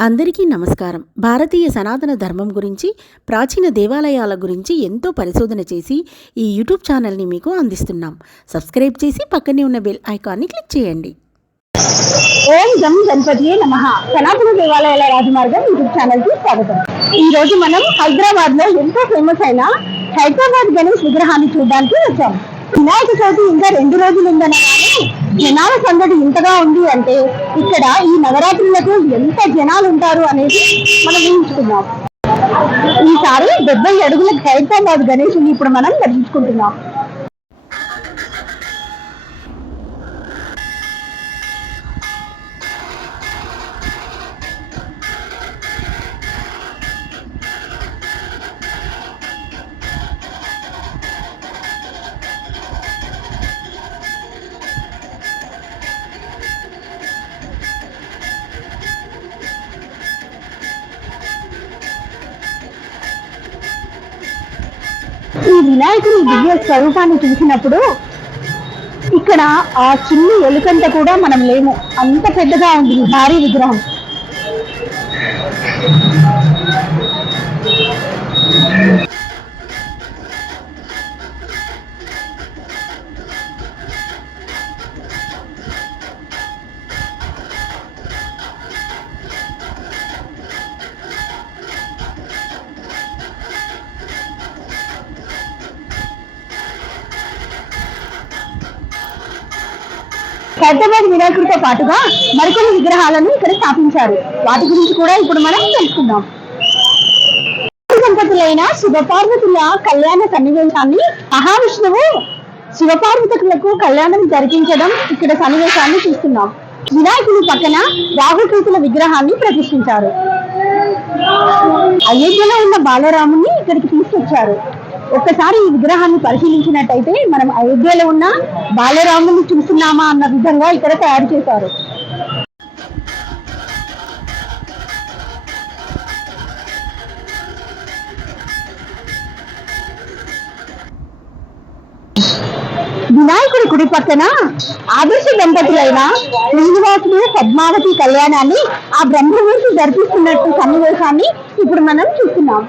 అందరికీ నమస్కారం. భారతీయ సనాతన ధర్మం గురించి, ప్రాచీన దేవాలయాల గురించి ఎంతో పరిశోధన చేసి ఈ యూట్యూబ్ ఛానల్ని మీకు అందిస్తున్నాం. సబ్స్క్రైబ్ చేసి పక్కనే ఉన్న బెల్ ఐకాన్ని క్లిక్ చేయండి. ఓం గం గణపతియే నమః. సనాతన దేవాలయాల రాజమార్గం యూట్యూబ్ ఛానల్ కి స్వాగతం. ఈ రోజు మనం హైదరాబాద్ లో ఎంతో ఫేమస్ అయిన హైదరాబాద్ గణేష్ విగ్రహాన్ని చూడడానికి వచ్చాం. వినాయక చవితి ఇంకా 2 రోజులు ఉందనగానే జనాల సందడి ఇంతగా ఉంది అంటే ఇక్కడ ఈ నవరాత్రులకు ఎంత జనాలు ఉంటారు అనేది మనం ఊహించుకున్నాం. ఈసారి 70 అడుగుల హైదరాబాద్ గణేషుని ఇప్పుడు మనం దర్శించుకుంటున్నాం. ఈ వినాయకుని దివ్య స్వరూపాన్ని చూసినప్పుడు ఇక్కడ ఆ చిన్ని ఎలుకంట కూడా మనం లేము, అంత పెద్దగా ఉంది భారీ విగ్రహం. హైదరాబాద్ వినాయకుడితో పాటుగా మరికొన్ని విగ్రహాలను ఇక్కడ స్థాపించారు. వాటి గురించి కూడా ఇప్పుడు మనం తెలుసుకుందాం. దంపతులైన శివపార్వతుల కళ్యాణ సన్నివేశాన్ని మహావిష్ణువు శివపార్వతులకు కళ్యాణం జరిపించడం ఇక్కడ సన్నివేశాన్ని చూస్తున్నాం. వినాయకుని పక్కన రాహుకేతుల విగ్రహాన్ని ప్రతిష్ఠించారు. అయోధ్యలో ఉన్న బాలరాముని ఇక్కడికి తీసుకొచ్చారు. ఒక్కసారి ఈ విగ్రహాన్ని పరిశీలించినట్టయితే మనం అయోధ్యలో ఉన్న బాలరాముని చూస్తున్నామా అన్న విధంగా ఇక్కడ తయారు చేశారు. వినాయకుడి కుడి పక్కన ఆదర్శ దంపతులైన శ్రీనివాసుడు పద్మావతి కళ్యాణాన్ని ఆ బ్రహ్మమూర్తి జరిపిస్తున్నట్టు సన్నివేశాన్ని ఇప్పుడు మనం చూస్తున్నాం.